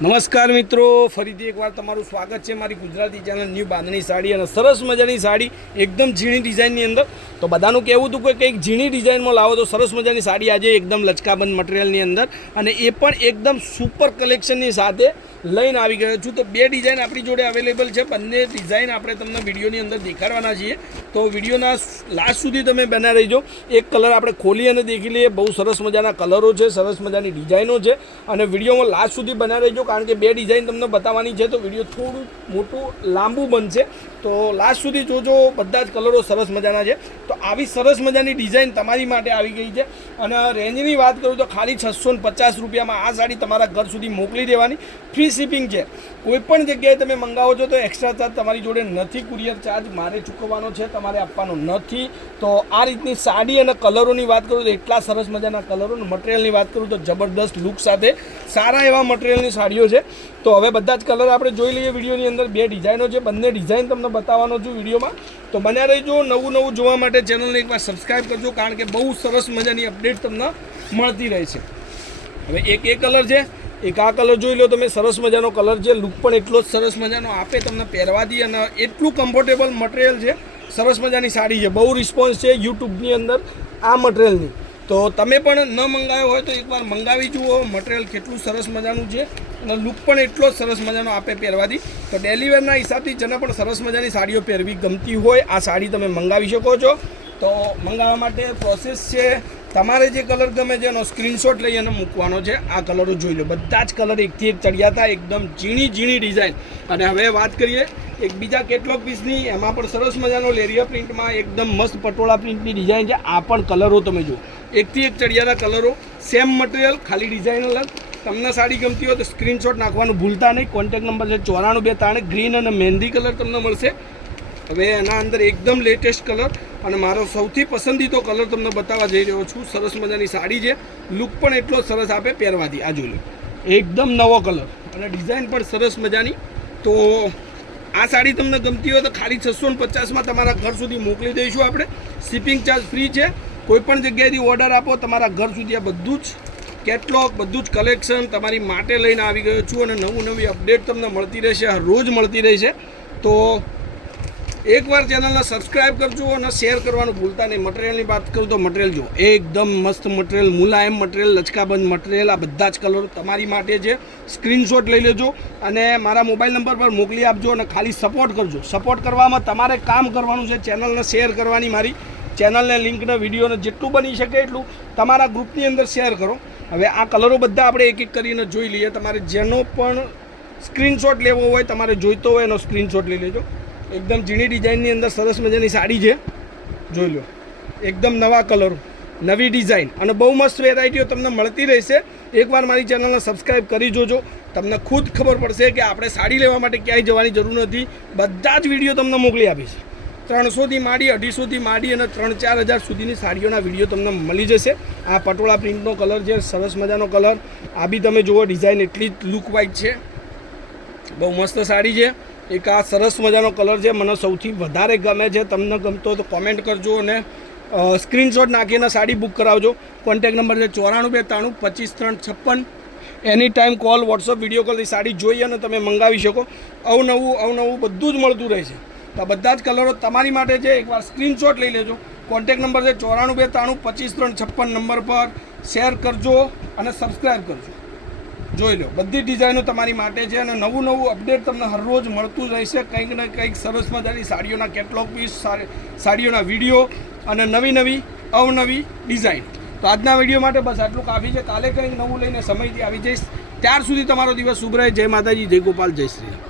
નમસ્કાર મિત્રો, ફરીથી એકવાર તમારું સ્વાગત છે મારી ગુજરાતી ચેનલ ન્યૂ બાંધણી સાડી અને સરસ મજાની સાડી એકદમ ઝીણી ડિઝાઇનની અંદર. તો બધાનું કહેવું હતું કે કંઈક ઝીણી ડિઝાઇનમાં લાવો તો સરસ મજાની સાડી આજે એકદમ લચકાબંધ મટીરિયલની અંદર અને એ પણ એકદમ સુપર કલેક્શનની સાથે લઈને આવી ગયો છું. તો બે ડિઝાઇન આપણી જોડે અવેલેબલ છે. બંને ડિઝાઇન આપણે તમને વિડીયોની અંદર દેખાડવાના છીએ. તો વિડીયોના લાસ્ટ સુધી તમે બના રહીજો. એક કલર આપણે ખોલી અને દેખી લઈએ. બહુ સરસ મજાના કલરો છે, સરસ મજાની ડિઝાઇનો છે અને વિડીયોમાં લાસ્ટ સુધી બના રહીજો, કારણ કે બે ડિઝાઇન તમને બતાવવાની છે. તો વિડીયો થોડું મોટું લાંબુ બનશે, તો લાસ્ટ સુધી જોજો. બધા જ કલરો સરસ મજાના છે. તો આવી સરસ મજાની ડિઝાઇન તમારી માટે આવી ગઈ છે અને રેન્જની વાત કરું તો ખાલી 650 રૂપિયામાં આ સાડી તમારા ઘર સુધી મોકલી દેવાની. ફ્રી શિપિંગ છે. કોઈપણ જગ્યાએ તમે મંગાવો છો તો એક્સ્ટ્રા ચાર્જ તમારી જોડે નથી. કુરિયર ચાર્જ મારે ચૂકવવાનો છે, તમારે આપવાનો નથી. તો આ રીતની સાડી અને કલરોની વાત કરું તો એટલા સરસ મજાના કલરો અને મટીરિયલની વાત કરું તો જબરદસ્ત લુક સાથે સારા એવા મટીરિયલની સાડીઓ છે. તો હવે બધા જ કલર આપણે જોઈ લઈએ. વિડીયોની અંદર બે ડિઝાઇનો છે, બંને ડિઝાઇન તમને બતાવવાનો છું વિડીયોમાં. તો બન્યા રહીજો. નવું નવું જોવા માટે ચેનલને એકવાર સબસ્ક્રાઈબ કરજો, કારણ કે બહુ સરસ મજાની અપડેટ તમને મળતી રહે છે. હવે એક કલર છે, એક આ કલર જોઈ લો તમે. સરસ મજાનો કલર છે, લુક પણ એટલો જ સરસ મજાનો આપે તમને પહેરવાથી અને એટલું કમ્ફર્ટેબલ મટીરિયલ છે. સરસ મજાની સાડી છે. બહુ રિસ્પોન્સ છે યુટ્યુબની અંદર આ મટીરિયલની. તો તમે પણ ન મંગાવ્યો હોય તો એકવાર મંગાવી જુઓ. મટીરિયલ કેટલું સરસ મજાનું છે અને લુક પણ એટલો જ સરસ મજાનો આપે પહેરવાથી. તો ડેલી વેરના હિસાબથી જેને પણ સરસ મજાની સાડીઓ પહેરવી ગમતી હોય આ સાડી તમે મંગાવી શકો છો. તો મંગાવવા માટે પ્રોસેસ છે, તમારે જે કલર ગમે છે એનો સ્ક્રીનશોટ લઈ અને મૂકવાનો છે. આ કલરો જોઈ લો, બધા જ કલર એકથી એક ચડિયા હતા, એકદમ ઝીણી ડિઝાઇન. અને હવે વાત કરીએ એક બીજા કેટલોગ પીસની. એમાં પણ સરસ મજાનો લેરિયા પ્રિન્ટમાં એકદમ મસ્ત પટોળા પ્રિન્ટની ડિઝાઇન છે. આ પણ કલરો તમે જુઓ, એકથી એક ચડિયાતા કલરો, સેમ મટીરિયલ, ખાલી ડિઝાઇન અલગ. તમને સાડી ગમતી હોય તો સ્ક્રીનશોટ નાખવાનું ભૂલતા નહીં. કોન્ટેક્ટ નંબર છે 9423 ગ્રીન અને મહેંદી કલર તમને મળશે. હવે એના અંદર એકદમ લેટેસ્ટ કલર અને મારો સૌથી પસંદીદો કલર તમને બતાવવા જઈ રહ્યો છું. સરસ મજાની સાડી છે, લુક પણ એટલો સરસ આપે પહેરવાથી. આ જોઈ લો, એકદમ નવો કલર અને ડિઝાઇન પણ સરસ મજાની. તો આ સાડી તમને ગમતી હોય તો ખાલી 650માં તમારા ઘર સુધી મોકલી દઈશું આપણે. શિપિંગ ચાર્જ ફ્રી છે. કોઈપણ જગ્યાએથી ઓર્ડર આપો, તમારા ઘર સુધી આ બધું જ કેટલોગ, બધું જ કલેક્શન તમારી માટે લઈને આવી ગયો છું અને નવી અપડેટ તમને મળતી રહેશે, રોજ મળતી રહેશે. તો એકવાર ચેનલને સબસ્ક્રાઈબ કરજો અને શેર કરવાનું ભૂલતા નહીં. મટીરિયલની વાત કરું તો મટીરિયલ જુઓ, એકદમ મસ્ત મટીરિયલ, મુલાયમ મટીરિયલ, લચકાબંધ મટીરિયલ. આ બધા જ કલરો તમારી માટે છે. સ્ક્રીનશોટ લઈ લેજો અને મારા મોબાઈલ નંબર પર મોકલી આપજો અને ખાલી સપોર્ટ કરજો. સપોર્ટ કરવામાં તમારે કામ કરવાનું છે, ચેનલને શેર કરવાની. મારી ચેનલને લિંકને વિડીયોને જેટલું બની શકે એટલું તમારા ગ્રુપની અંદર શેર કરો. હવે આ કલરો બધા આપણે એક એક કરીને જોઈ લઈએ. તમારે જેનો પણ સ્ક્રીનશોટ લેવો હોય, તમારે જોઈતો હોય એનો સ્ક્રીનશોટ લઈ લેજો. એકદમ ઝીણી ડિઝાઇનની અંદર સરસ મજાની સાડી છે, જોઈ લો. એકદમ નવા કલરો, નવી ડિઝાઇન અને બહુ મસ્ત વેરાયટીઓ તમને મળતી રહેશે. એકવાર મારી ચેનલને સબસ્ક્રાઈબ કરી જોજો, તમને ખુદ ખબર પડશે કે આપણે સાડી લેવા માટે ક્યાંય જવાની જરૂર નથી. બધા જ વિડીયો તમને મોકલી આપીશ. 300થી માંડી 250થી માંડી અને 3-4 હજાર સુધીની સાડીઓના વિડીયો તમને મળી જશે. આ પટોળા પ્રિન્ટનો કલર છે, સરસ મજાનો કલર. આ બી તમે જુઓ, ડિઝાઇન એટલી જ લુક વાઇઝ છે, બહુ મસ્ત સાડી છે. એક આ સરસ મજાનો કલર છે, મને સૌથી વધારે ગમે છે. તમને ગમતો તો કોમેન્ટ કરજો અને સ્ક્રીનશોટ નાખીને સાડી બુક કરાવજો. કોન્ટેક્ટ નંબર છે 9423 25 356. Any time call, WhatsApp, video કોલથી સાડી જોઈ અને તમે મંગાવી શકો. અવનવું બધું જ મળતું રહેશે. તો બધા જ કલરો તમારી માટે છે. એકવાર સ્ક્રીનશોટ લઈ લેજો. કોન્ટેક્ટ નંબર છે 9423 25 356 નંબર પર શેર કરજો અને સબસ્ક્રાઈબ કરજો. જોઈ લો, બધી ડિઝાઇનો તમારી માટે છે અને નવું અપડેટ તમને હરરોજ મળતું રહેશે. કંઈક ને કંઈક સરસ મજાની સાડીઓના કેટલોગ પીસ, સાડીઓના વિડીયો અને નવી અવનવી ડિઝાઇન. તો આજના વિડીયો માટે બસ આટલું કાફી છે. કાલે કંઈક નવું લઈને સમયથી આવી જઈશ. ત્યાર સુધી તમારો દિવસ શુભ રહે. જય માતાજી, જય ગોપાલ, જય શ્રી રામ.